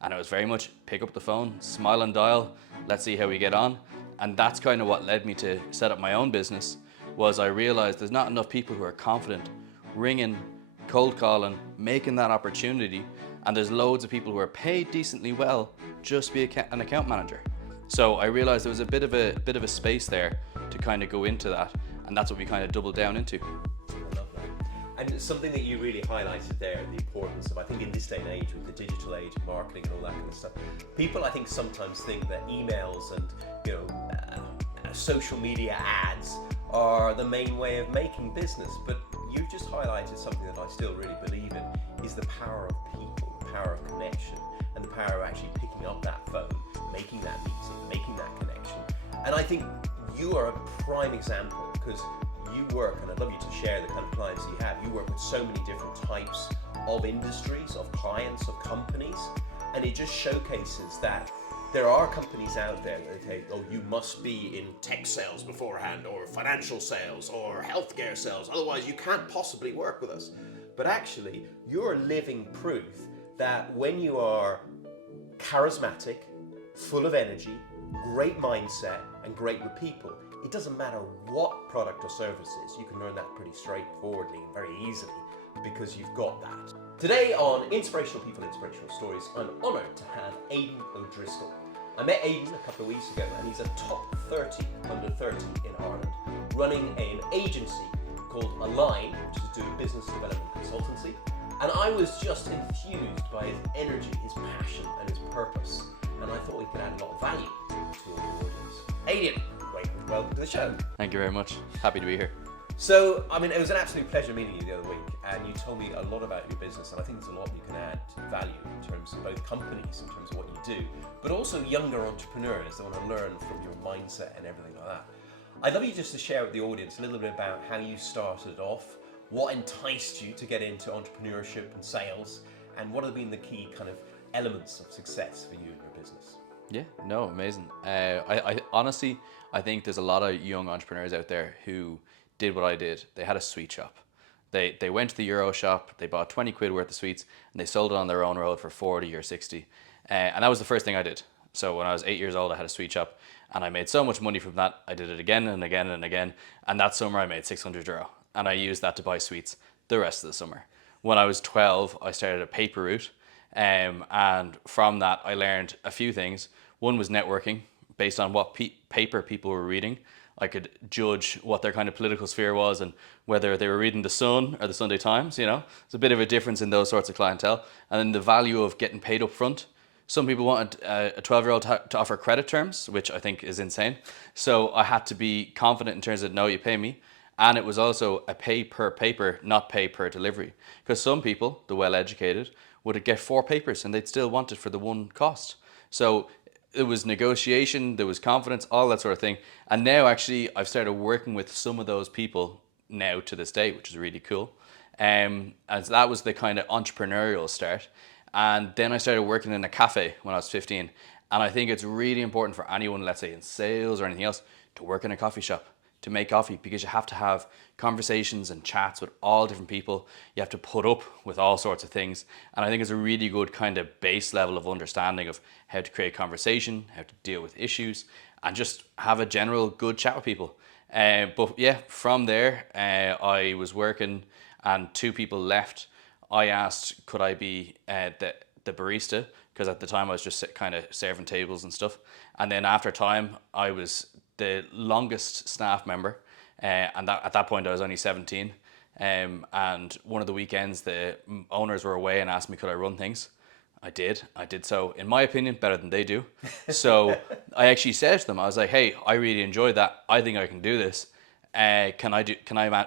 And it was very much pick up the phone, smile and dial, let's see how we get on. And that's kind of what led me to set up my own business. Was I realized there's not enough people who are confident ringing, cold calling, making that opportunity, and there's loads of people who are paid decently well just to be an account manager. So I realized there was a bit of a space there to kind of go into that, and that's what we kind of doubled down into. I love that. And something that you really highlighted there, the importance of, I think in this day and age with the digital age, marketing and all that kind of stuff, people I think sometimes think that emails and social media ads are the main way of making business, but you've just highlighted something that I still really believe in, is the power of people, the power of connection, and the power of actually picking up that phone, making that meeting, making that connection. And I think you are a prime example, because you work, and I'd love you to share the kind of clients you have, you work with so many different types of industries, of clients, of companies, and it just showcases that there are companies out there that say, oh, you must be in tech sales beforehand, or financial sales, or healthcare sales, otherwise you can't possibly work with us. But actually, you're living proof that when you are charismatic, full of energy, great mindset, and great with people, it doesn't matter what product or service is, you can learn that pretty straightforwardly and very easily because you've got that. Today on Inspirational People, Inspirational Stories, I'm honoured to have Aidan O'Driscoll. I met Aidan a couple of weeks ago, and he's a top 30, under 30 in Ireland, running an agency called Align, which is doing business development consultancy. And I was just enthused by his energy, his passion, and his purpose. And I thought he could add a lot of value to the audience. Aidan, welcome to the show. Thank you very much. Happy to be here. So, I mean, it was an absolute pleasure meeting you the other week, and you told me a lot about your business, and I think there's a lot you can add value in terms of both companies, in terms of what you do, but also younger entrepreneurs that want to learn from your mindset and everything like that. I'd love you just to share with the audience a little bit about how you started off, what enticed you to get into entrepreneurship and sales, and what have been the key kind of elements of success for you in your business. Yeah, no, amazing. I honestly, I think there's a lot of young entrepreneurs out there who did what I did. They had a sweet shop. They went to the Euro shop, they bought 20 quid worth of sweets, and they sold it on their own road for 40 or 60. And that was the first thing I did. So when I was 8 years old, I had a sweet shop, and I made so much money from that. I did it again and again and again. And that summer I made 600 euro, and I used that to buy sweets the rest of the summer. When I was 12, I started a paper route. And from that, I learned a few things. One was networking based on what paper people were reading. I could judge what their kind of political sphere was and whether they were reading The Sun or the Sunday Times, you know. There's a bit of a difference in those sorts of clientele. And then the value of getting paid up front. Some people wanted a 12-year-old to offer credit terms, which I think is insane. So I had to be confident in terms of, no, you pay me. And it was also a pay per paper, not pay per delivery. Because some people, the well-educated, would get 4 papers and they'd still want it for the one cost. So it was negotiation, there was confidence, all that sort of thing. And now actually I've started working with some of those people now to this day, which is really cool. And so that was the kind of entrepreneurial start. And then I started working in a cafe when I was 15. And I think it's really important for anyone, let's say in sales or anything else, to work in a coffee shop, to make coffee, because you have to have conversations and chats with all different people. You have to put up with all sorts of things. And I think it's a really good kind of base level of understanding of how to create conversation, how to deal with issues, and just have a general good chat with people. But yeah, from there, I was working and 2 people left. I asked, could I be the barista? Because at the time I was just kind of serving tables and stuff. And then after time, I was the longest staff member, and at that point I was only 17. And one of the weekends the owners were away and asked me could I run things. I did so, in my opinion, better than they do. So I actually said to them, I was like, hey, I really enjoyed that. I think I can do this. Can I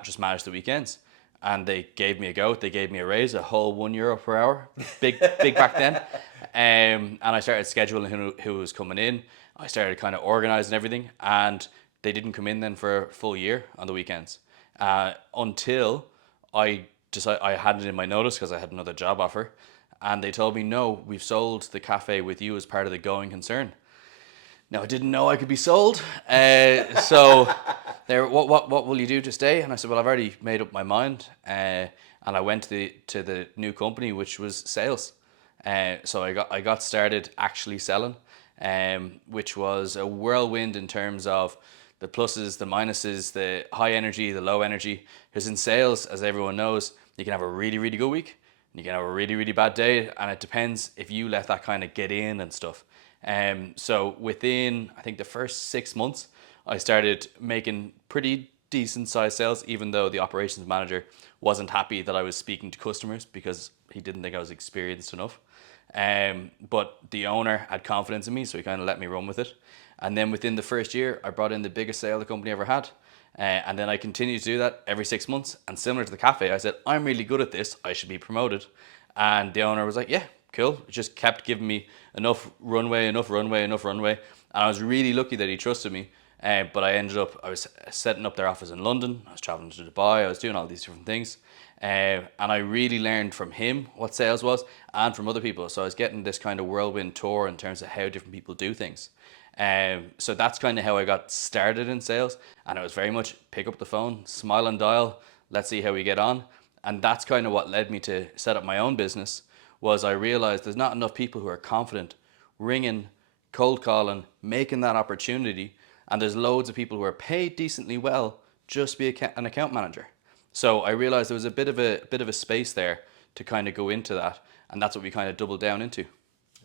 just manage the weekends? And they gave me a go. They gave me a raise, a whole €1 per hour, big back then. And I started scheduling who was coming in. I started kind of organizing everything, and they didn't come in then for a full year on the weekends, until I had it in my notice because I had another job offer, and they told me, no, we've sold the cafe with you as part of the going concern. Now I didn't know I could be sold, so what will you do to stay? And I said, well, I've already made up my mind, and I went to the new company, which was sales. So I got started actually selling, which was a whirlwind in terms of the pluses, the minuses, the high energy, the low energy. Because in sales, as everyone knows, you can have a really, really good week, and you can have a really, really bad day, and it depends if you let that kind of get in and stuff. So within, I think, the first 6 months, I started making pretty decent sized sales, even though the operations manager wasn't happy that I was speaking to customers because he didn't think I was experienced enough. But the owner had confidence in me, so he kind of let me run with it. And then within the first year, I brought in the biggest sale the company ever had. And then I continued to do that every 6 months. And similar to the cafe, I said, I'm really good at this. I should be promoted. And the owner was like, yeah, cool. It just kept giving me enough runway, enough runway, enough runway. And I was really lucky that he trusted me. But I was setting up their office in London. I was traveling to Dubai. I was doing all these different things. And I really learned from him what sales was and from other people. So I was getting this kind of whirlwind tour in terms of how different people do things. So that's kind of how I got started in sales. And it was very much pick up the phone, smile and dial, let's see how we get on. And that's kind of what led me to set up my own business. Was I realized there's not enough people who are confident ringing, cold calling, making that opportunity, and there's loads of people who are paid decently well just to be an account manager. So I realized there was a bit of a space there to kind of go into that, and that's what we kind of doubled down into.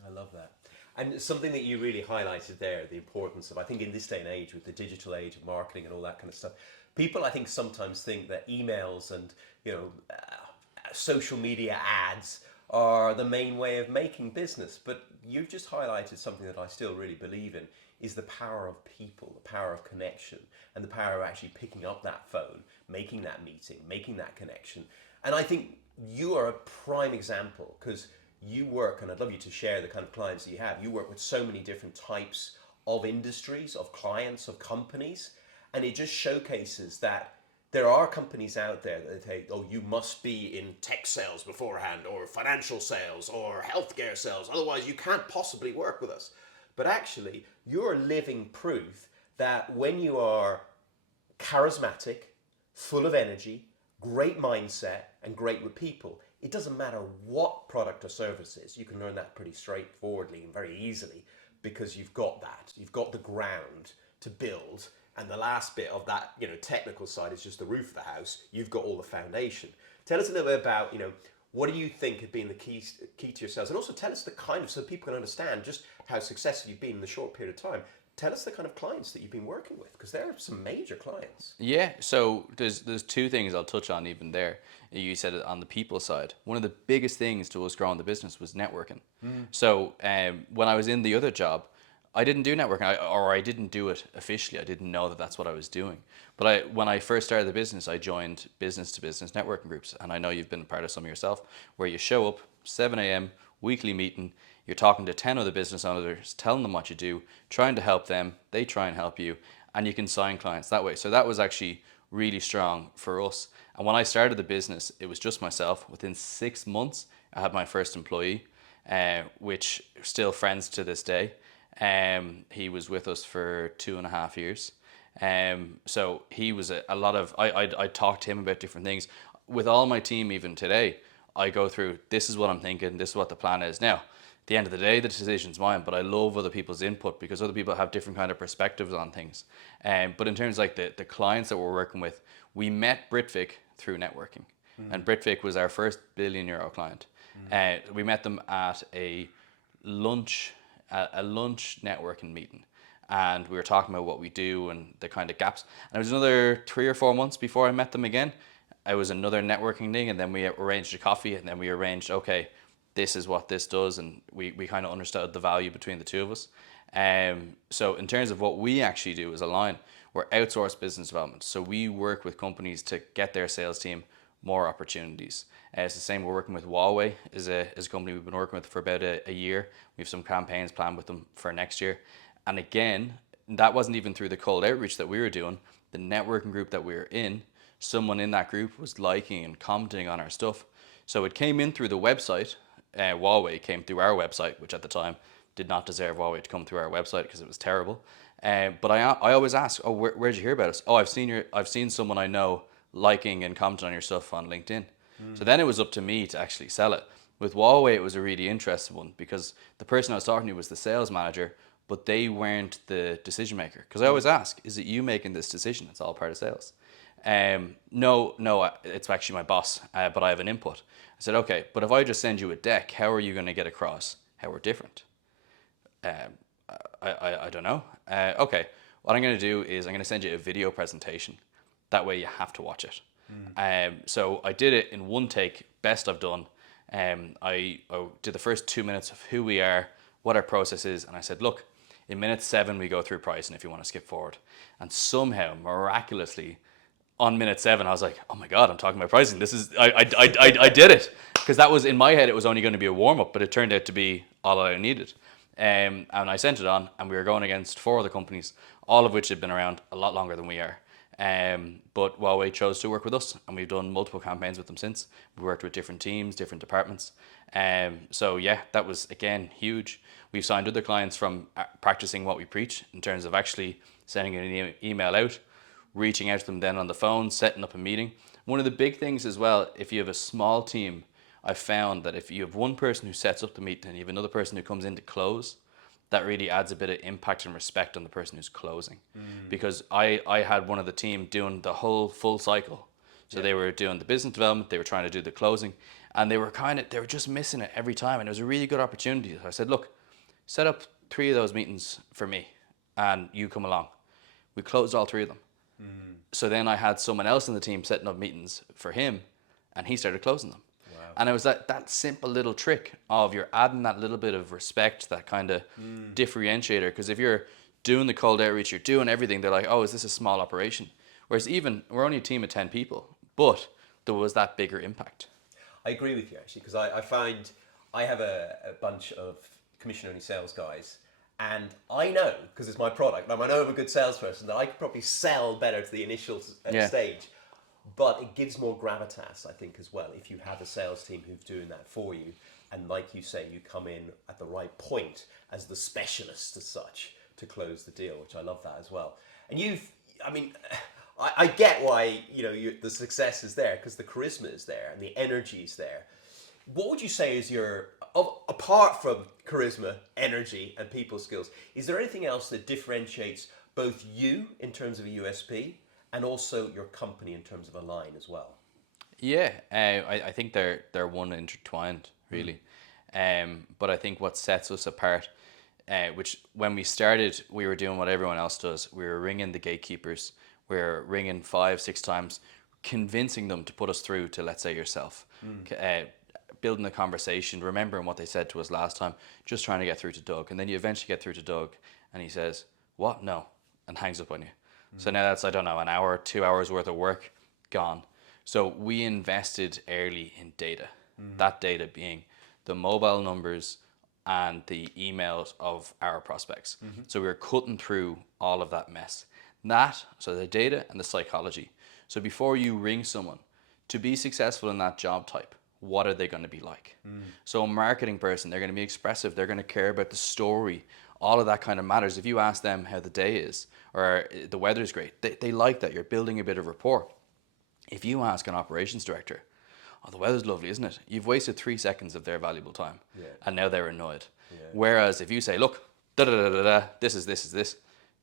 I love that. And something that you really highlighted there, the importance of, I think in this day and age with the digital age of marketing and all that kind of stuff, people I think sometimes think that emails and, social media ads are the main way of making business. But you've just highlighted something that I still really believe in is the power of people, the power of connection, and the power of actually picking up that phone, making that meeting, making that connection. And I think you are a prime example because you work, and I'd love you to share the kind of clients that you have. You work with so many different types of industries, of clients, of companies, and it just showcases that there are companies out there that say, oh, you must be in tech sales beforehand, or financial sales, or healthcare sales, otherwise you can't possibly work with us. But actually, you're living proof that when you are charismatic, full of energy, great mindset, and great with people, it doesn't matter what product or service is. You can learn that pretty straightforwardly and very easily because you've got that. You've got the ground to build, and the last bit of that, technical side is just the roof of the house. You've got all the foundation. Tell us a little bit about, what do you think have been the key to your sales, and also tell us the kind of, so people can understand just how successful you've been in the short period of time. Tell us the kind of clients that you've been working with, because there are some major clients. Yeah, so there's two things I'll touch on even there. You said it on the people side. One of the biggest things to us growing the business was networking. So when I was in the other job, I didn't do networking, or I didn't do it officially. I didn't know that that's what I was doing. But when I first started the business, I joined business to business networking groups, and I know you've been a part of some yourself, where you show up 7 a.m. weekly meeting. You're talking to 10 other business owners, telling them what you do, trying to help them. They try and help you, and you can sign clients that way. So that was actually really strong for us. And when I started the business, it was just myself. Within 6 months, I had my first employee, which still friends to this day. He was with us for 2.5 years. So he was a lot of, I talked to him about different things. With all my team, even today, I go through, this is what I'm thinking, this is what the plan is. Now, at the end of the day, the decision's mine, but I love other people's input because other people have different kind of perspectives on things. But in terms of like the clients that we're working with, we met Britvic through networking. And Britvic was our first €1 billion client. We met them at a lunch networking meeting, and we were talking about what we do and the kind of gaps. And it was another 3 or 4 months before I met them again. It was another networking thing, and then we arranged a coffee, and then we arranged, okay, this is what this does, and we kind of understood the value between the two of us. So in terms of what we actually do as a line, we're outsourced business development. So we work with companies to get their sales team more opportunities. It's the same. We're working with Huawei is a company we've been working with for about a year. We have some campaigns planned with them for next year. And again, that wasn't even through the cold outreach that we were doing. The networking group that we were in, someone in that group was liking and commenting on our stuff. So it came in through the website. Huawei came through our website, which at the time did not deserve Huawei to come through our website because it was terrible. But I always ask, oh, where'd you hear about us? Oh, I've seen someone I know liking and commenting on your stuff on LinkedIn. So then it was up to me to actually sell it. With Huawei, it was a really interesting one because the person I was talking to was the sales manager, but they weren't the decision maker. Because I always ask, is it you making this decision? It's all part of sales. No, it's actually my boss, but I have an input. I said, okay, but if I just send you a deck, how are you going to get across how we're different? I don't know. Okay, what I'm going to do is I'm going to send you a video presentation. That way you have to watch it. So I did it in one take, best I've done. I did the first 2 minutes of who we are, what our process is, and I said, look, in minute 7 we go through pricing if you want to skip forward. And somehow, miraculously, on minute 7, I was like, oh my God, I'm talking about pricing. This is, I did it. Because that was, in my head, it was only going to be a warm up, but it turned out to be all I needed. And I sent it on, and we were going against 4 other companies, all of which had been around a lot longer than we are. But Huawei chose to work with us, and we've done multiple campaigns with them since. We worked with different teams, different departments. So yeah, that was, again, huge. We've signed other clients from practicing what we preach in terms of actually sending an email out, reaching out to them then on the phone, setting up a meeting. One of the big things as well, if you have a small team, I've found that if you have one person who sets up the meeting and you have another person who comes in to close, that really adds a bit of impact and respect on the person who's closing. Because I had one of the team doing the whole full cycle. So they were doing the business development, they were trying to do the closing, and they were just missing it every time. And it was a really good opportunity. So I said, look, set up 3 of those meetings for me and you come along. We closed all 3 of them. So then I had someone else in the team setting up meetings for him, and he started closing them. Wow. And it was that simple little trick of you're adding that little bit of respect, that kind of differentiator. Because if you're doing the cold outreach, you're doing everything, they're like, oh, is this a small operation? Whereas even, we're only a team of 10 people, but there was that bigger impact. I agree with you, actually, because I find I have a bunch of commission-only sales guys, and I know, because it's my product, and I know I'm a good salesperson, that I could probably sell better to the initial stage, but it gives more gravitas, I think, as well, if you have a sales team who's doing that for you, and like you say, you come in at the right point as the specialist as such to close the deal, which I love that as well. And I get why the success is there, because the charisma is there and the energy is there. What would you say is apart from charisma, energy, and people skills, is there anything else that differentiates both you in terms of a USP and also your company in terms of a line as well? Yeah, I think they're one intertwined, really. But I think what sets us apart, which when we started, we were doing what everyone else does. We were ringing the gatekeepers. We were ringing 5-6 times, convincing them to put us through to, let's say, yourself. Building the conversation, remembering what they said to us last time, just trying to get through to Doug. And then you eventually get through to Doug and he says, what? No. And hangs up on you. So now that's, I don't know, an hour, 2 hours worth of work gone. So we invested early in data. That data being the mobile numbers and the emails of our prospects. So we were cutting through all of that mess. So the data and the psychology. So before you ring someone, to be successful in that job type, what are they going to be like? So a marketing person, they're going to be expressive, they're going to care about the story, all of that kind of matters. If you ask them how the day is or the weather's great, they like that. You're building a bit of rapport. If you ask an operations director, oh, the weather's lovely, isn't it? You've wasted 3 seconds of their valuable time, and now they're annoyed. Whereas if you say, look, this is this,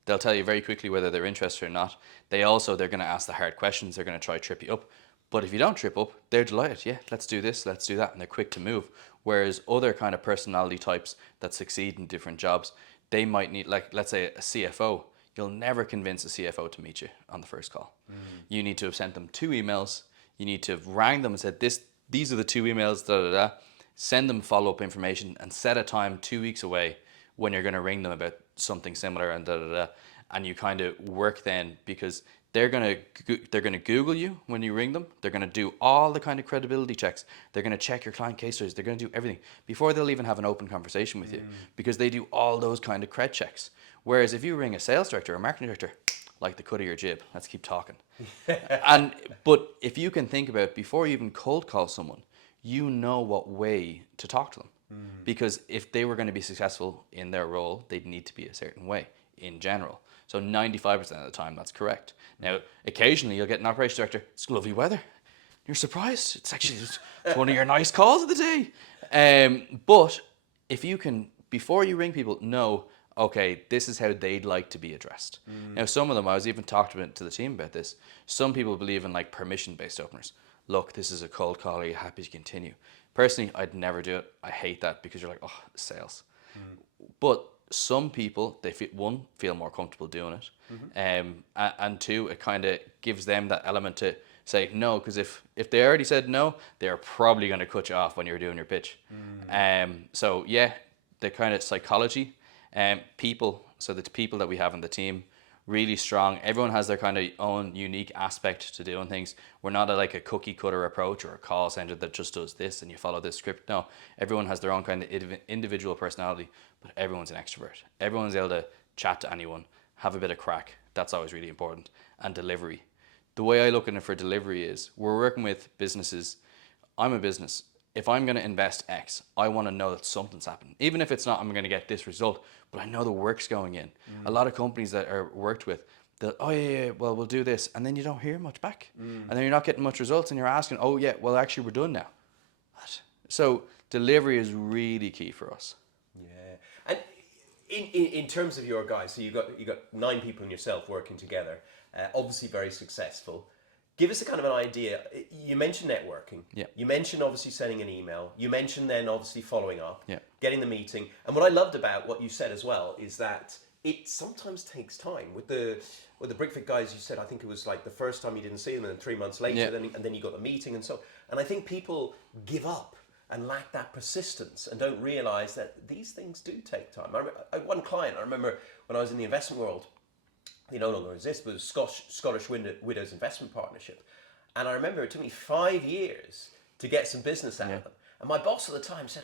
they'll tell you very quickly whether they're interested or not. They're going to ask the hard questions. They're going to try to trip you up. But if you don't trip up, they're delighted. Yeah, let's do this, let's do that. And they're quick to move. Whereas other kind of personality types that succeed in different jobs, they might need, like, let's say a CFO. You'll never convince a CFO to meet you on the first call. You need to have sent them 2 emails. You need to have rang them and said, these are the 2 emails, Send them follow-up information and set a time 2 weeks away when you're going to ring them about something similar and and you kind of work then, because they're going to Google you when you ring them. They're going to do all the kind of credibility checks. They're going to check your client case studies. They're going to do everything before they'll even have an open conversation with you, because they do all those kind of cred checks. Whereas if you ring a sales director or a marketing director, like the cut of your jib, let's keep talking. But if you can think about, before you even cold call someone, you know what way to talk to them. Because if they were going to be successful in their role, they'd need to be a certain way in general. So 95% of the time, that's correct. Now, occasionally you'll get an operations director, it's lovely weather. You're surprised. It's actually it's one of your nice calls of the day. But if you can, before you ring people, know, okay, this is how they'd like to be addressed. Now, some of them, I was even talking to the team about this. Some people believe in like permission-based openers. Look, this is a cold call. Are you happy to continue? Personally, I'd never do it. I hate that because you're like, oh, sales. But some people, they feel more comfortable doing it, and two, it kind of gives them that element to say no, because if they already said no, they're probably going to cut you off when you're doing your pitch. So yeah, the kind of psychology, people. So the people that we have in the team, really strong. Everyone has their kind of own unique aspect to doing things. We're not like a cookie cutter approach or a call center that just does this and you follow this script. No, everyone has their own kind of individual personality, but everyone's an extrovert. Everyone's able to chat to anyone, have a bit of crack. That's always really important. And delivery. The way I look at it for delivery is we're working with businesses. I'm a business. If I'm going to invest X, I want to know that something's happening. Even if it's not, I'm going to get this result, but I know the work's going in. A lot of companies that are worked with, they'll, oh yeah, well, we'll do this. And then you don't hear much back. And then you're not getting much results and you're asking, oh yeah, well, actually we're done now. What? So delivery is really key for us. Yeah. And in terms of your guys, so you got 9 people and yourself working together, obviously very successful. Give us a kind of an idea. You mentioned networking. Yeah. You mentioned obviously sending an email. You mentioned then obviously following up, Yeah. getting the meeting. And what I loved about what you said as well is that it sometimes takes time. With the BrickFit guys, you said I think it was like the first time you didn't see them, and then 3 months later, Yeah. and then you got the meeting and so. And I think people give up and lack that persistence and don't realize that these things do take time. One client, I remember when I was in the investment world, they no longer exist, but it was Scottish Widows Investment Partnership. And I remember it took me 5 years to get some business out of them. And my boss at the time said,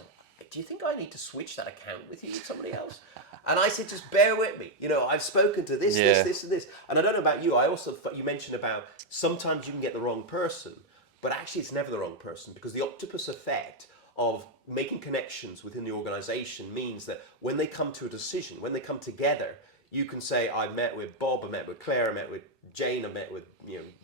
do you think I need to switch that account with you with somebody else? And I said, just bear with me. You know, I've spoken to this, this, and this. And I don't know about you. I also, you mentioned about sometimes you can get the wrong person, but actually it's never the wrong person, because the octopus effect of making connections within the organization means that when they come to a decision, when they come together, you can say, I met with Bob, I met with Claire, I met with Jane, I met with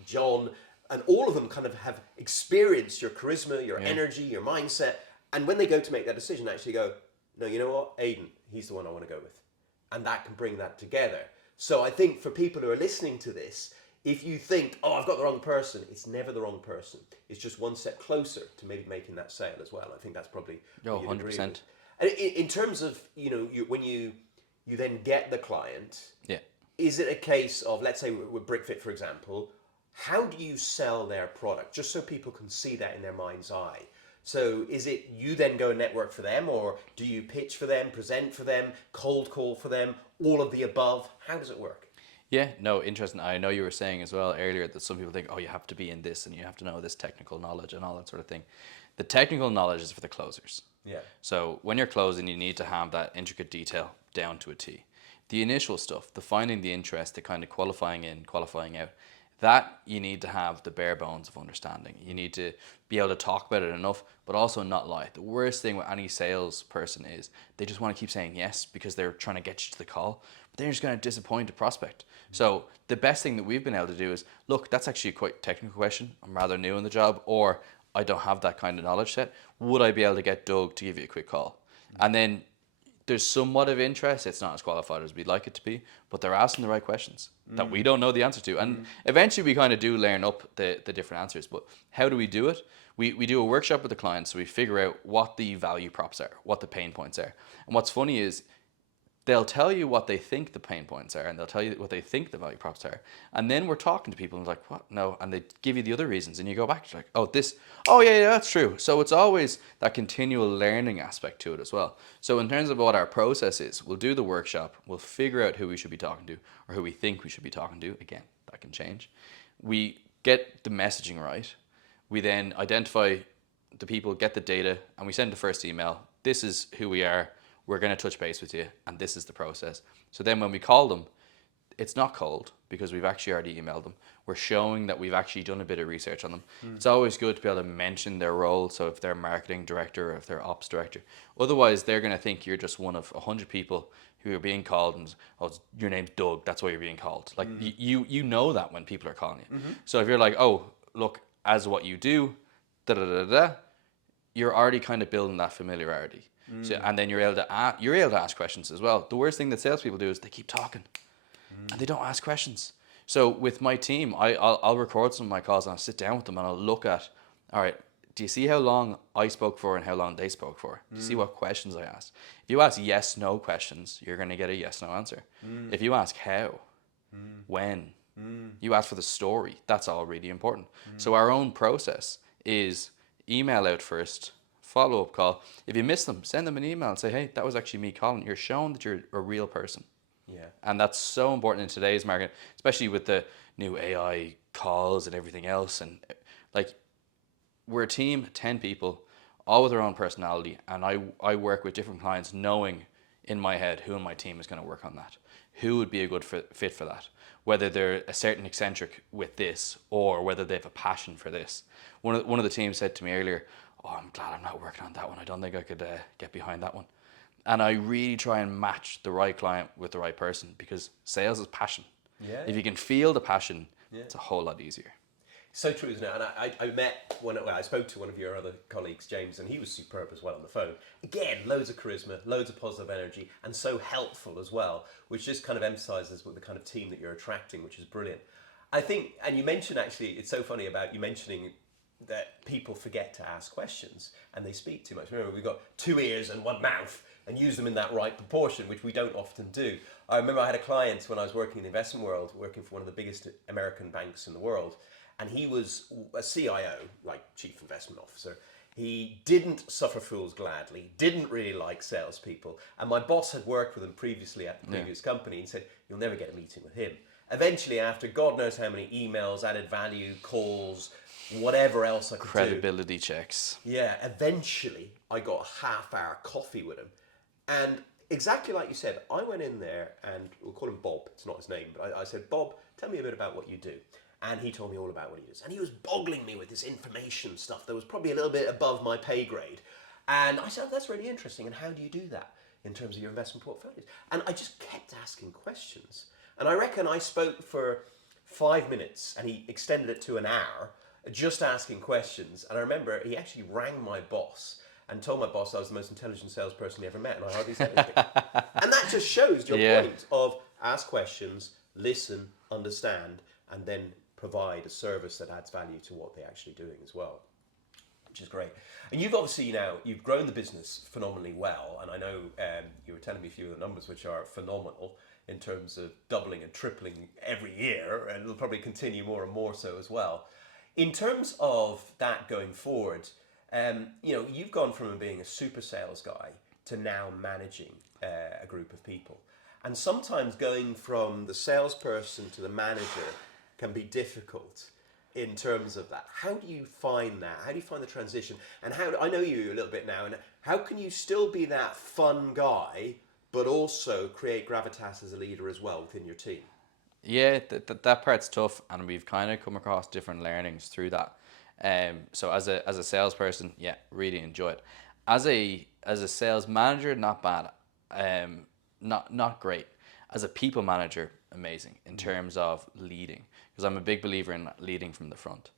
John, and all of them kind of have experienced your charisma, your energy, your mindset. And when they go to make that decision, actually go, no, you know what, Aidan, he's the one I want to go with. And that can bring that together. So I think for people who are listening to this, if you think, oh, I've got the wrong person, it's never the wrong person. It's just one step closer to maybe making that sale as well. I think that's probably 100%. And in terms of, when you then get the client, is it a case of, let's say with BrickFit, for example, how do you sell their product? Just so people can see that in their mind's eye. So is it you then go and network for them, or do you pitch for them, present for them, cold call for them, all of the above? How does it work? Yeah, no, interesting. I know you were saying as well earlier that some people think, oh, you have to be in this and you have to know this technical knowledge and all that sort of thing. The technical knowledge is for the closers. Yeah. So when you're closing, you need to have that intricate detail down to a T. The initial stuff, the finding the interest, the kind of qualifying in, qualifying out, that you need to have the bare bones of understanding. You need to be able to talk about it enough, but also not lie. The worst thing with any salesperson is they just want to keep saying yes because they're trying to get you to the call, but they're just going to disappoint a prospect. So the best thing that we've been able to do is, look, that's actually a quite technical question. I'm rather new in the job, or I don't have that kind of knowledge set. Would I be able to get Doug to give you a quick call? And then there's somewhat of interest. It's not as qualified as we'd like it to be, but they're asking the right questions that we don't know the answer to. And eventually we kind of do learn up the different answers. But how do we do it? We do a workshop with the clients, so we figure out what the value props are, what the pain points are. And what's funny is they'll tell you what they think the pain points are, and they'll tell you what they think the value props are. And then we're talking to people and like, what? No. And they give you the other reasons, and you go back to like, oh yeah, that's true. So it's always that continual learning aspect to it as well. So in terms of what our process is, we'll do the workshop, we'll figure out who we should be talking to or who we think we should be talking to. Again, that can change. We get the messaging right. We then identify the people, get the data, and we send the first email. This is who we are. We're going to touch base with you, and this is the process. So then when we call them, it's not cold because we've actually already emailed them. We're showing that we've actually done a bit of research on them. It's always good to be able to mention their role. So if they're marketing director or if they're ops director, otherwise they're going to think you're just one of 100 people who are being called and, oh, your name's Doug, that's why you're being called. Like you know that when people are calling you. So if you're like, oh, look, as what you do, da da da da, you're already kind of building that familiarity. So, and then you're able to ask questions as well. The worst thing that salespeople do is they keep talking and they don't ask questions. So with my team, I'll record some of my calls and I'll sit down with them and I'll look at, all right, do you see how long I spoke for and how long they spoke for? Do you see what questions I asked? If you ask yes, no questions, you're going to get a yes, no answer. If you ask how, when, you ask for the story, that's all really important. So our own process is email out first, follow-up call. If you miss them, send them an email and say, hey, that was actually me calling. You're showing that you're a real person. Yeah. And that's so important in today's market, especially with the new AI calls and everything else. And like, we're a team, 10 people, all with their own personality. And I work with different clients knowing in my head who in my team is going to work on that. Who would be a good fit for that? Whether they're a certain eccentric with this or whether they have a passion for this. One of the teams said to me earlier, oh, I'm glad I'm not working on that one. I don't think I could get behind that one. And I really try and match the right client with the right person because sales is passion. Yeah. If you can feel the passion, it's a whole lot easier. So true, isn't it? And I spoke to one of your other colleagues, James, and he was superb as well on the phone. Again, loads of charisma, loads of positive energy, and so helpful as well, which just kind of emphasizes what the kind of team that you're attracting, which is brilliant. I think, and you mentioned actually, it's so funny about you mentioning that people forget to ask questions and they speak too much. Remember, we've got 2 ears and 1 mouth and use them in that right proportion, which we don't often do. I remember I had a client when I was working in the investment world, working for one of the biggest American banks in the world, and he was a CIO, like Chief Investment Officer. He didn't suffer fools gladly, didn't really like salespeople, and my boss had worked with him previously at the previous company and said, you'll never get a meeting with him. Eventually, after God knows how many emails, added value, calls, whatever else I could Credibility checks. Yeah, eventually I got a half-hour coffee with him. And exactly like you said, I went in there and we'll call him Bob, it's not his name, but I said, Bob, tell me a bit about what you do. And he told me all about what he does. And he was boggling me with this information stuff that was probably a little bit above my pay grade. And I said, oh, that's really interesting. And how do you do that in terms of your investment portfolios? And I just kept asking questions. And I reckon I spoke for 5 minutes and he extended it to an hour just asking questions. And I remember he actually rang my boss and told my boss I was the most intelligent salesperson he ever met, and I hardly said anything. And that just shows your point of ask questions, listen, understand, and then provide a service that adds value to what they're actually doing as well, which is great. And you've obviously you've grown the business phenomenally well, and I know you were telling me a few of the numbers which are phenomenal in terms of doubling and tripling every year, and it'll probably continue more and more so as well. In terms of that going forward, you've gone from being a super sales guy to now managing a group of people. And sometimes going from the salesperson to the manager can be difficult in terms of that. How do you find that? How do you find the transition? And I know you a little bit now, and how can you still be that fun guy, but also create gravitas as a leader as well within your team? Yeah, that part's tough, and we've kind of come across different learnings through that. So as a salesperson, yeah, really enjoy it. As a sales manager, not bad. Not great. As a people manager, amazing in terms of leading, because I'm a big believer in leading from the front.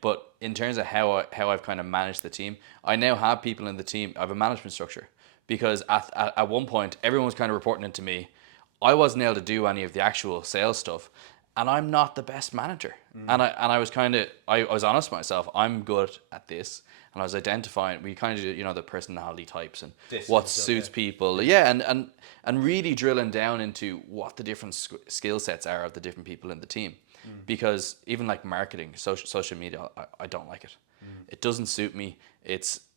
But in terms of how I've kind of managed the team, I now have people in the team. I have a management structure because at one point everyone was kind of reporting into me. I wasn't able to do any of the actual sales stuff, and I'm not the best manager. And I was I was honest with myself. I'm good at this, and I was identifying. We kind of do the personality types and what suits people. Yeah, and really drilling down into what the different skill sets are of the different people in the team, because even like marketing, social media, I don't like it. It doesn't suit me.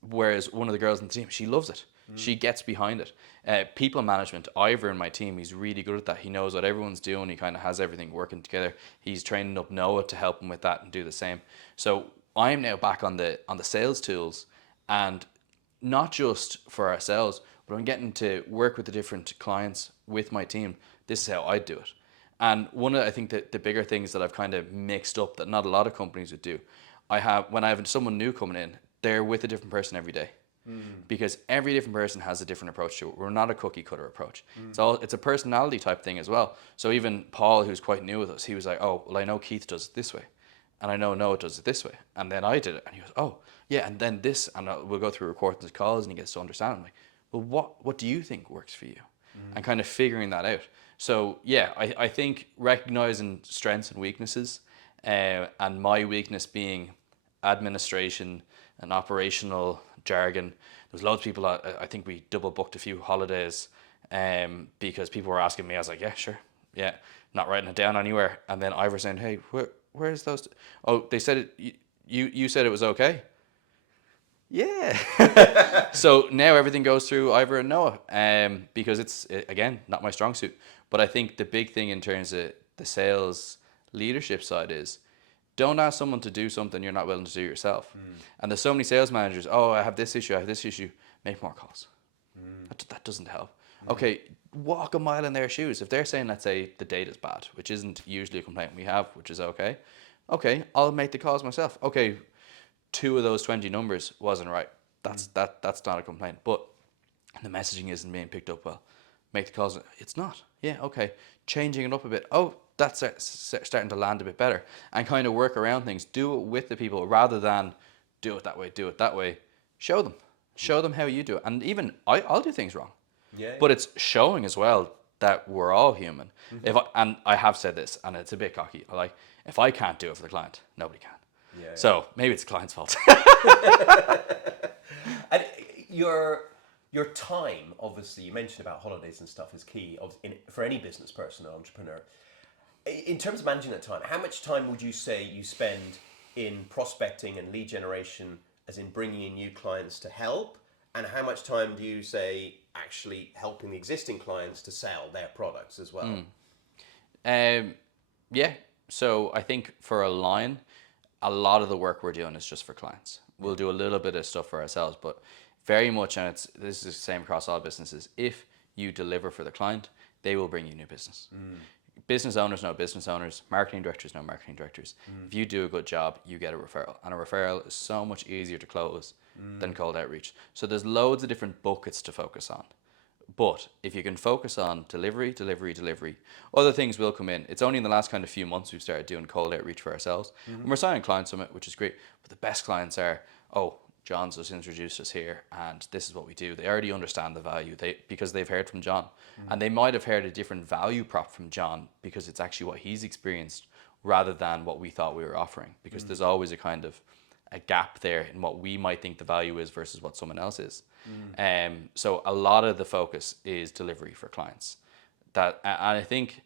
Whereas one of the girls in the team, she loves it. She gets behind it. People management, Ivor in my team, he's really good at that. He knows what everyone's doing. He kind of has everything working together. He's training up Noah to help him with that and do the same. So I'm now back on the sales tools, and not just for ourselves, but I'm getting to work with the different clients with my team. This is how I do it. And one of I think the bigger things that I've kind of mixed up that not a lot of companies would do, when I have someone new coming in, they're with a different person every day. Because every different person has a different approach to it. We're not a cookie cutter approach. It's a personality type thing as well. So even Paul, who's quite new with us, he was like, oh, well, I know Keith does it this way. And I know Noah does it this way. And then I did it. And he goes, oh, yeah, and then this. And we'll go through recordings of calls and he gets to understand. I'm like, well, what do you think works for you? And kind of figuring that out. So, yeah, I think recognizing strengths and weaknesses, and my weakness being administration and operational jargon. There's loads of people, I think we double booked a few holidays because people were asking me. I was like, yeah, sure. Yeah, not writing it down anywhere. And then Ivor saying, hey, where's those? Oh, they said it. You said it was okay. Yeah. So now everything goes through Ivor and Noah, because it's again not my strong suit. But I think the big thing in terms of the sales leadership side is don't ask someone to do something you're not willing to do yourself. And there's so many sales managers. Oh, I have this issue. I have this issue. Make more calls. That doesn't help. Okay, walk a mile in their shoes. If they're saying, let's say, the data's bad, which isn't usually a complaint we have, which is okay. Okay, I'll make the calls myself. Okay, 2 of those 20 numbers wasn't right. That's not a complaint. But the messaging isn't being picked up well. Make the calls. It's not. Yeah, okay. Changing it up a bit. Oh, that's starting to land a bit better. And kind of work around things. Do it with the people rather than do it that way, do it that way. Show them. Show them how you do it. And even I'll do things wrong. Yeah. But it's showing as well that we're all human. And I have said this, and it's a bit cocky. If I can't do it for the client, nobody can. Yeah. So maybe it's the client's fault. And your time, obviously, you mentioned about holidays and stuff is key for any business person, an entrepreneur. In terms of managing that time, how much time would you say you spend in prospecting and lead generation, as in bringing in new clients to help? And how much time do you say actually helping the existing clients to sell their products as well? Yeah. So I think for a line, a lot of the work we're doing is just for clients. We'll do a little bit of stuff for ourselves, but very much, and this is the same across all businesses. If you deliver for the client, they will bring you new business. Business owners know business owners. Marketing directors know marketing directors. If you do a good job, you get a referral, and a referral is so much easier to close than cold outreach. So there's loads of different buckets to focus on. But if you can focus on delivery, other things will come in. It's only in the last kind of few months we've started doing cold outreach for ourselves. And we're signing clients from it, which is great. But the best clients are, oh, John's just introduced us here and this is what we do. They already understand the value because they've heard from John. And they might have heard a different value prop from John because it's actually what he's experienced rather than what we thought we were offering. Because there's always a kind of a gap there in what we might think the value is versus what someone else is. So a lot of the focus is delivery for clients. And I think,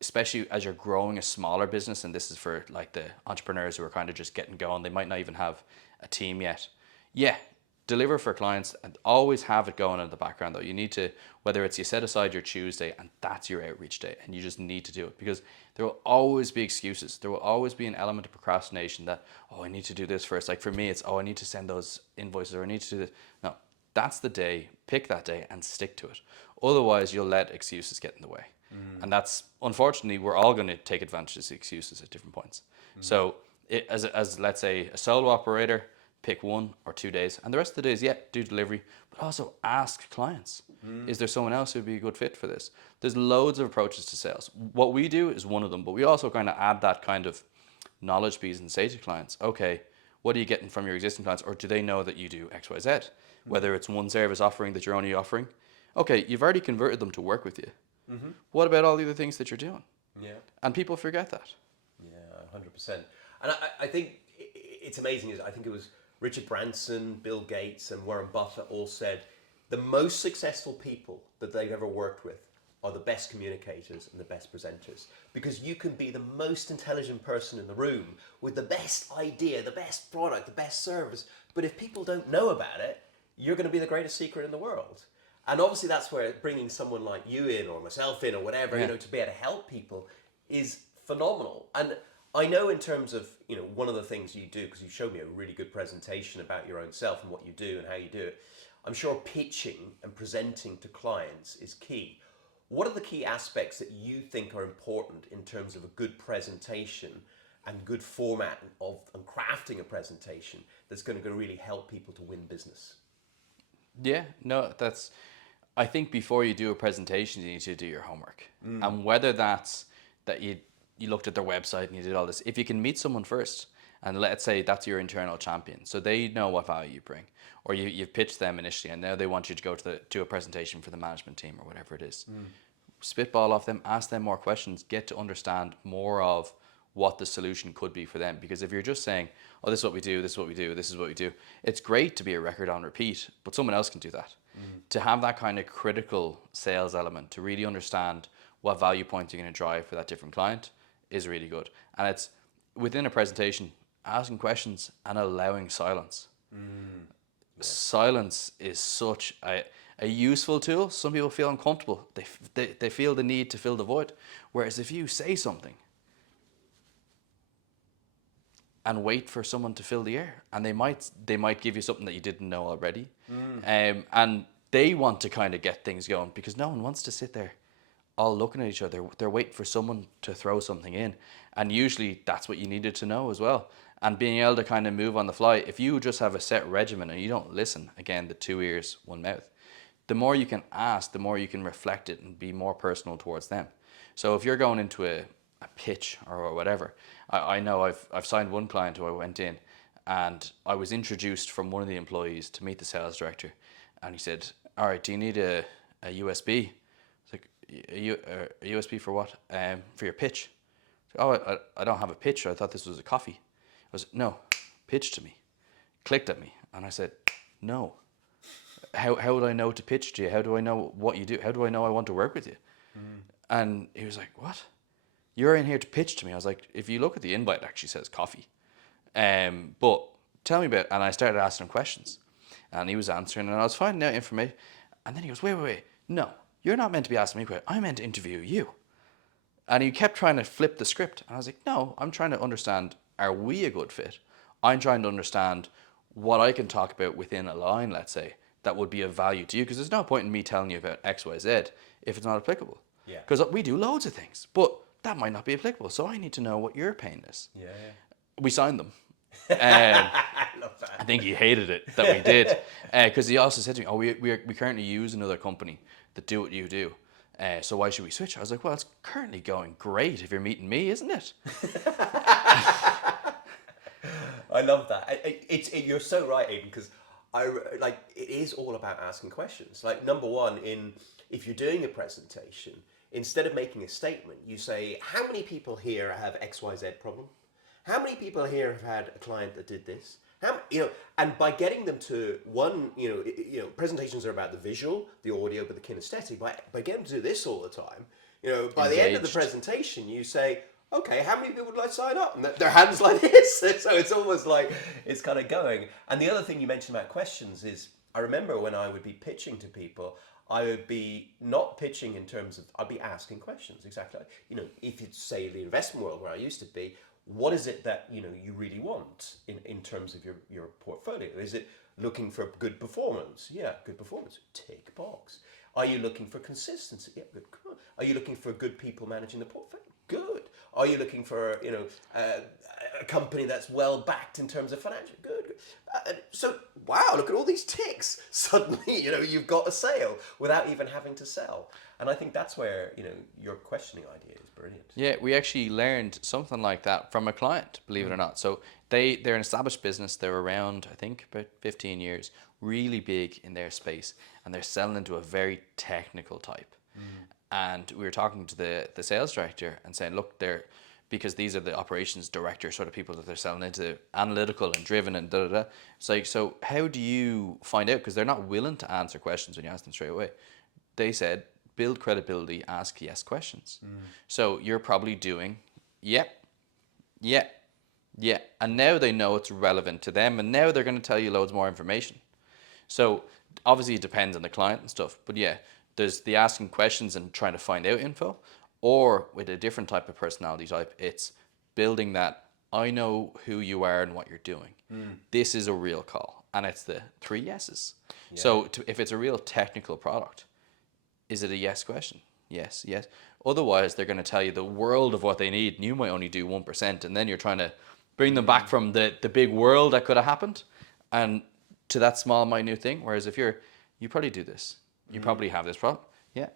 especially as you're growing a smaller business, and this is for like the entrepreneurs who are kind of just getting going, they might not even have a team yet. Yeah, deliver for clients and always have it going in the background though. You need to, whether it's you set aside your Tuesday and that's your outreach day and you just need to do it because there will always be excuses. There will always be an element of procrastination that, oh, I need to do this first. Like for me, it's, oh, I need to send those invoices or I need to do this. No, that's the day, pick that day and stick to it. Otherwise, you'll let excuses get in the way. And that's, unfortunately, we're all going to take advantage of the excuses at different points. So as let's say a solo operator, pick 1 or 2 days, and the rest of the days, yeah, do delivery, but also ask clients, is there someone else who'd be a good fit for this? There's loads of approaches to sales. What we do is one of them, but we also kind of add that kind of knowledge piece and say to clients, okay, what are you getting from your existing clients, or do they know that you do X, Y, Z? Whether it's one service offering that you're only offering, okay, you've already converted them to work with you. What about all the other things that you're doing? Yeah. And people forget that. Yeah, 100%. And I think it's amazing. I think it was Richard Branson, Bill Gates, and Warren Buffett all said the most successful people that they've ever worked with are the best communicators and the best presenters. Because you can be the most intelligent person in the room with the best idea, the best product, the best service, but if people don't know about it, you're going to be the greatest secret in the world. And obviously that's where bringing someone like you in or myself in or whatever, to be able to help people is phenomenal. And I know in terms of, one of the things you do, because you showed me a really good presentation about your own self and what you do and how you do it, I'm sure pitching and presenting to clients is key. What are the key aspects that you think are important in terms of a good presentation and good format and crafting a presentation that's going to really help people to win business? Yeah, no, I think before you do a presentation, you need to do your homework. And whether that's that you you looked at their website and you did all this. If you can meet someone first, and let's say that's your internal champion, so they know what value you bring, or you've pitched them initially, and now they want you to go to a presentation for the management team or whatever it is. Spitball off them, ask them more questions, get to understand more of what the solution could be for them. Because if you're just saying, oh, this is what we do, this is what we do, this is what we do, it's great to be a record on repeat, but someone else can do that. To have that kind of critical sales element, to really understand what value points you're going to drive for that different client is really good. And it's within a presentation, asking questions and allowing silence. Silence is such a useful tool. Some people feel uncomfortable. They feel the need to fill the void. Whereas if you say something and wait for someone to fill the air, and they might give you something that you didn't know already, and they want to kind of get things going, because no one wants to sit there all looking at each other. They're waiting for someone to throw something in, and usually that's what you needed to know as well. And being able to kind of move on the fly. If you just have a set regimen and you don't listen, again, the 2 ears, 1 mouth, the more you can ask, the more you can reflect it and be more personal towards them. So if you're going into a pitch or whatever, I know I've signed one client who I went in and I was introduced from one of the employees to meet the sales director, and he said, all right, do you need a USB? It's like, a USB for what? For your pitch. Oh, I don't have a pitch. I thought this was a coffee. I was, no, pitch to me. Clicked at me. And I said, no. How would I know to pitch to you? How do I know what you do? How do I know I want to work with you? And he was like, what? You're in here to pitch to me. I was like, if you look at the invite, it actually says coffee. But tell me about it. And I started asking him questions. And he was answering, and I was finding out information. And then he goes, wait. No, you're not meant to be asking me questions. I'm meant to interview you. And he kept trying to flip the script. And I was like, no, I'm trying to understand, are we a good fit? I'm trying to understand what I can talk about within a line, let's say, that would be of value to you. Because there's no point in me telling you about X, Y, Z if it's not applicable. Yeah. Because we do loads of things, but that might not be applicable. So I need to know what your pain is. Yeah. We signed them. I love that. I think he hated it that we did. Because he also said to me, oh, we currently use another company that do what you do. So why should we switch? I was like, well, it's currently going great if you're meeting me, isn't it? I love that. You're so right, Aidan, because it is all about asking questions. Like, number one, if you're doing a presentation, instead of making a statement, you say, how many people here have XYZ problem? How many people here have had a client that did this? And by getting them to presentations are about the visual, the audio, but the kinesthetic. By getting them to do this all the time, by the end of the presentation, you say, okay, how many people would like to sign up? And their hands like this. So it's almost like it's kind of going. And the other thing you mentioned about questions is, I remember when I would be pitching to people, I would be not pitching in terms of, I'd be asking questions exactly. If you say the investment world where I used to be, what is it that you really want in terms of your portfolio? Is it looking for good performance? Yeah, good performance. Tick box. Are you looking for consistency? Yeah, good. Are you looking for good people managing the portfolio? Good. Are you looking for a company that's well backed in terms of financial? Good. So wow, look at all these ticks. Suddenly, you've got a sale without even having to sell. And I think that's where your questioning idea is brilliant. Yeah, we actually learned something like that from a client, believe it or not. So they're an established business. They're around, I think, about 15 years, really big in their space, and they're selling into a very technical type. And we were talking to the sales director and saying, look, because these are the operations director sort of people that they're selling into, analytical and driven and da-da-da. It's like, so how do you find out? Because they're not willing to answer questions when you ask them straight away. They said, build credibility, ask yes questions. So you're probably doing, yeah. And now they know it's relevant to them, and now they're going to tell you loads more information. So obviously it depends on the client and stuff, but yeah, there's the asking questions and trying to find out info, or with a different type of personality type, it's building that, I know who you are and what you're doing. This is a real call, and it's the 3 yeses. Yeah. So if it's a real technical product, is it a yes question? Yes. Otherwise, they're going to tell you the world of what they need, and you might only do 1%, and then you're trying to bring them back from the big world that could have happened and to that small, minute thing. Whereas if you probably do this, you probably have this problem. Yeah.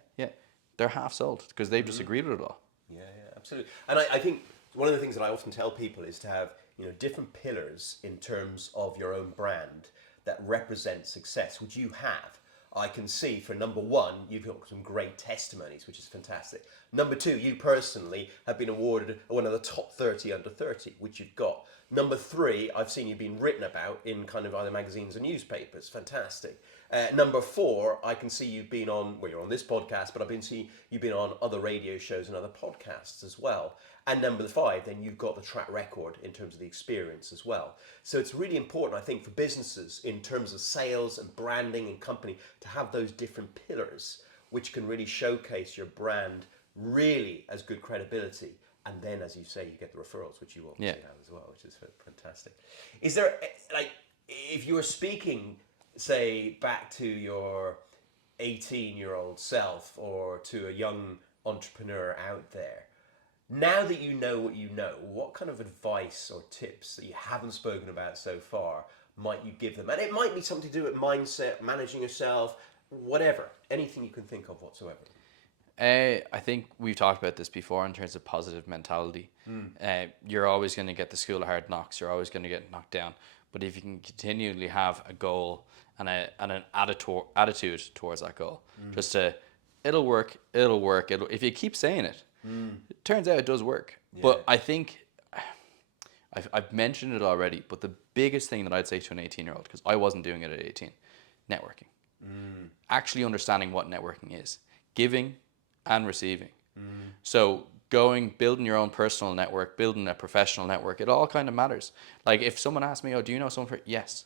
They're half sold because they've just agreed with it all. Yeah, Absolutely. And I think one of the things that I often tell people is to have, different pillars in terms of your own brand that represent success, which you have. I can see for number one, you've got some great testimonies, which is fantastic. Number two, you personally have been awarded one of the top 30 under 30, which you've got. Number three, I've seen you've been written about in kind of either magazines or newspapers. Fantastic. Number four, I can see you've been on, well, you're on this podcast, but I've been seeing you've been on other radio shows and other podcasts as well. And number five, then you've got the track record in terms of the experience as well. So it's really important, I think, for businesses in terms of sales and branding and company to have those different pillars, which can really showcase your brand really as good credibility. And then, as you say, you get the referrals, which you obviously have as well, which is fantastic. Is there, like, if you were speaking, say, back to your 18-year-old self or to a young entrepreneur out there, now that you know what you know, what kind of advice or tips that you haven't spoken about so far might you give them? And it might be something to do with mindset, managing yourself, whatever, anything you can think of whatsoever. I think we've talked about this before in terms of positive mentality. You're always going to get the school of hard knocks. You're always going to get knocked down. But if you can continually have a goal and an attitude towards that goal, just to, it'll work. If you keep saying it, it turns out it does work. Yeah. But I think I've mentioned it already. But the biggest thing that I'd say to an 18-year-old, because I wasn't doing it at 18, networking. Actually understanding what networking is, giving and receiving. So building your own personal network, building a professional network, it all kind of matters. Like if someone asks me, oh, do you know someone? Yes.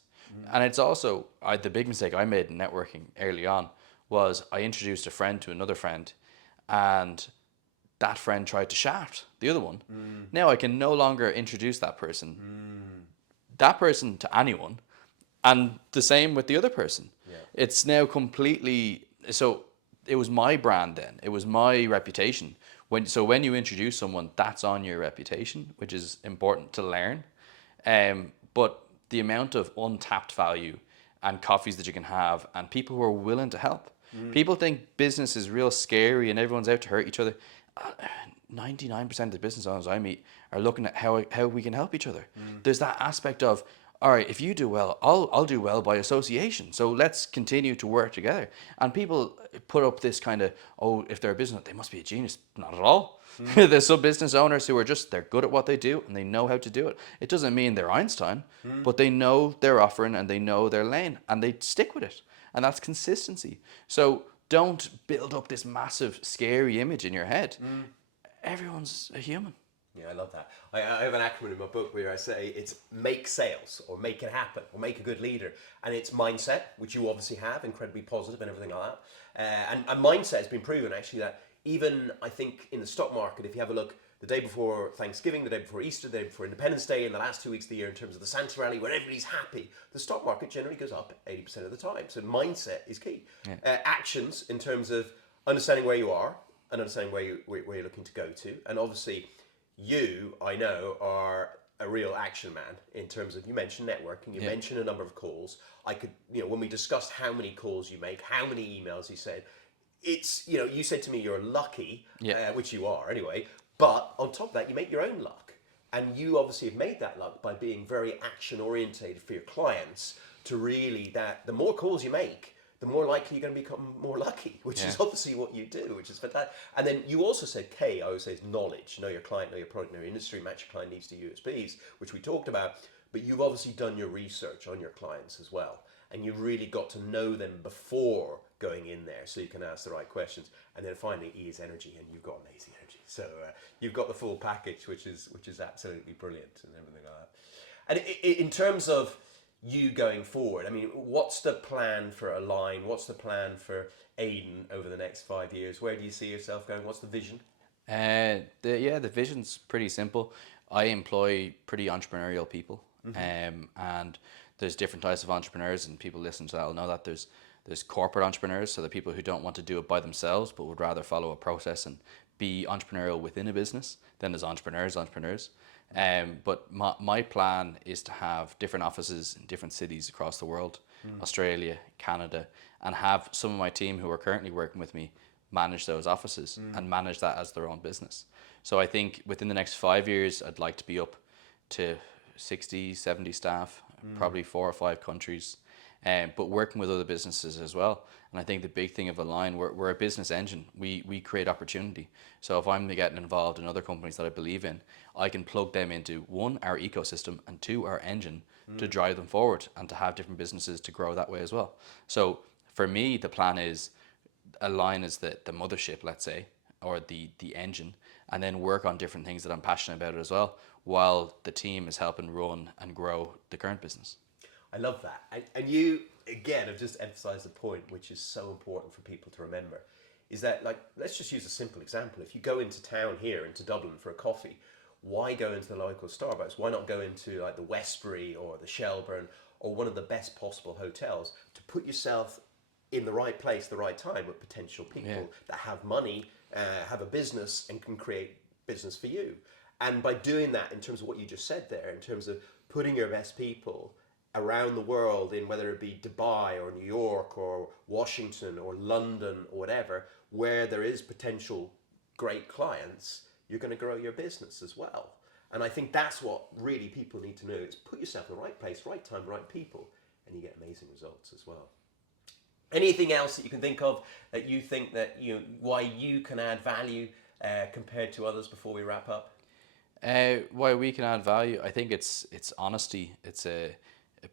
And it's also, the big mistake I made in networking early on was I introduced a friend to another friend, and that friend tried to shaft the other one. Now I can no longer introduce that person to anyone, and the same with the other person. Yeah. It's now completely, so it was my brand then. It was my reputation. When you introduce someone, that's on your reputation, which is important to learn. But the amount of untapped value and coffees that you can have and people who are willing to help. People think business is real scary and everyone's out to hurt each other. 99% of the business owners I meet are looking at how we can help each other. There's that aspect of, all right, if you do well, I'll do well by association. So let's continue to work together. And people put up this kind of, oh, if they're a business, they must be a genius. Not at all. There's some business owners who are they're good at what they do and they know how to do it. It doesn't mean they're Einstein, but they know their offering and they know their lane and they stick with it. And that's consistency. So don't build up this massive, scary image in your head. Everyone's a human. Yeah, I love that. I have an acronym in my book where I say it's make sales or make it happen or make a good leader. And it's mindset, which you obviously have, incredibly positive and everything like that. And mindset has been proven actually that even I think in the stock market, if you have a look the day before Thanksgiving, the day before Easter, the day before Independence Day, in the last 2 weeks of the year in terms of the Santa rally, where everybody's happy, the stock market generally goes up 80% of the time. So mindset is key. Yeah. Actions in terms of understanding where you are and understanding where you're looking to go to. And obviously, you, I know, are a real action man in terms of, you mentioned networking, you mentioned a number of calls. I could, when we discussed how many calls you make, how many emails you said, it's, you said to me you're lucky, which you are anyway, but on top of that, you make your own luck. And you obviously have made that luck by being very action orientated for your clients to really the more calls you make, the more likely you're going to become more lucky, which is obviously what you do, which is fantastic. And then you also said K, I always say, is knowledge. Know your client, know your product, know your industry, match your client needs to USPs, which we talked about. But you've obviously done your research on your clients as well. And you've really got to know them before going in there so you can ask the right questions. And then finally, E is energy, and you've got amazing energy. So you've got the full package, which is absolutely brilliant and everything like that. And in terms of you going forward, I mean, what's the plan for Align? What's the plan for Aidan over the next 5 years? Where do you see yourself going? What's the vision? The vision's pretty simple. I employ pretty entrepreneurial people, and there's different types of entrepreneurs, and people listen to that will know that there's corporate entrepreneurs, so the people who don't want to do it by themselves but would rather follow a process and be entrepreneurial within a business. Then there's entrepreneurs. But my plan is to have different offices in different cities across the world, Australia, Canada, and have some of my team who are currently working with me manage those offices and manage that as their own business. So I think within the next 5 years, I'd like to be up to 60, 70 staff, probably 4 or 5 countries, but working with other businesses as well. And I think the big thing of Align, we're a business engine. We create opportunity. So if I'm getting involved in other companies that I believe in, I can plug them into one, our ecosystem, and two, our engine to drive them forward and to have different businesses to grow that way as well. So for me, the plan is Align as the mothership, let's say, or the engine, and then work on different things that I'm passionate about as well, while the team is helping run and grow the current business. I love that. And you, again, have just emphasized the point, which is so important for people to remember, is that, like, let's just use a simple example. If you go into town here, into Dublin for a coffee, why go into the local Starbucks? Why not go into like the Westbury or the Shelburne or one of the best possible hotels to put yourself in the right place, the right time with potential people that have money, have a business and can create business for you. And by doing that, in terms of what you just said there, in terms of putting your best people around the world, in whether it be Dubai or New York or Washington or London or whatever, where there is potential great clients, you're going to grow your business as well. And I think that's what really people need to know, is put yourself in the right place, right time, right people, and you get amazing results as well. Anything else that you can think of that you think that, you know, why you can add value compared to others before we wrap up? Why we can add value, I think it's honesty. It's a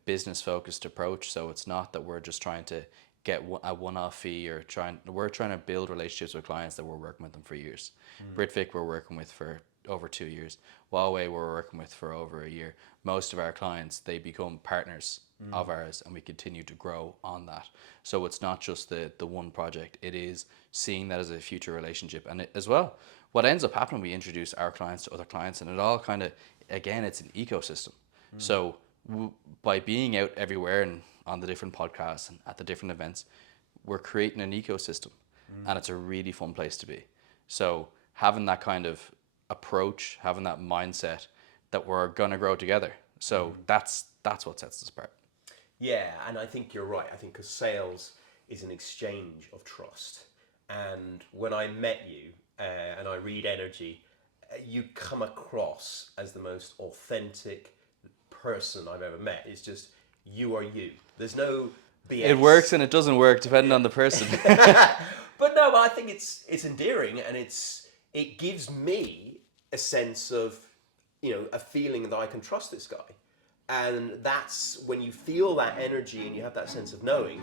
business focused approach. So it's not that we're just trying to get a one-off fee, or we're trying to build relationships with clients that we're working with them for years. Britvic we're working with for over 2 years. Huawei we're working with for over a year. Most of our clients, they become partners of ours, and we continue to grow on that. So it's not just the one project, it is seeing that as a future relationship. And as well, what ends up happening, we introduce our clients to other clients, and it all kind of, again, it's an ecosystem. So by being out everywhere and on the different podcasts and at the different events, we're creating an ecosystem, and it's a really fun place to be. So having that kind of approach, having that mindset that we're gonna grow together. So that's what sets us apart. Yeah, and I think you're right. I think because sales is an exchange of trust. And when I met you, and I read energy, you come across as the most authentic person I've ever met. It's just, you are you. There's no BS. It works and it doesn't work depending on the person. But no, I think it's endearing, and it gives me a sense of, you know, a feeling that I can trust this guy. And that's when you feel that energy and you have that sense of knowing,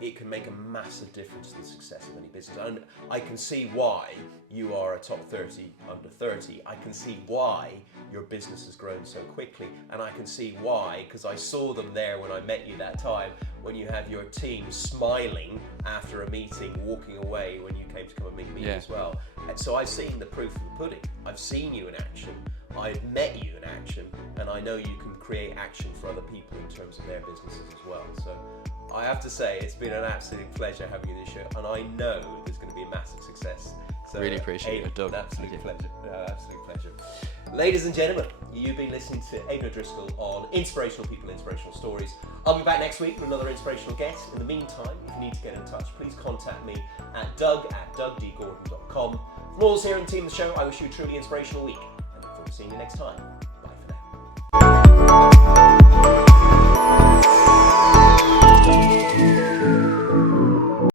it can make a massive difference to the success of any business. And I can see why you are a top 30 under 30. I can see why your business has grown so quickly. And I can see why, because I saw them there when I met you that time, when you had your team smiling after a meeting, walking away when you came to come and meet me as well. And so I've seen the proof of the pudding. I've seen you in action. I've met you in action, and I know you can create action for other people in terms of their businesses as well. So I have to say, it's been an absolute pleasure having you on this show, and I know there's going to be a massive success. So Really appreciate it, Doug. An absolute pleasure. Absolute pleasure. Ladies and gentlemen, you've been listening to Aidan O'Driscoll on Inspirational People, Inspirational Stories. I'll be back next week with another inspirational guest. In the meantime, if you need to get in touch, please contact me at doug@dougdgordon.com. From all of us here on the team of the show, I wish you a truly inspirational week. Seeing you next time. Bye for now.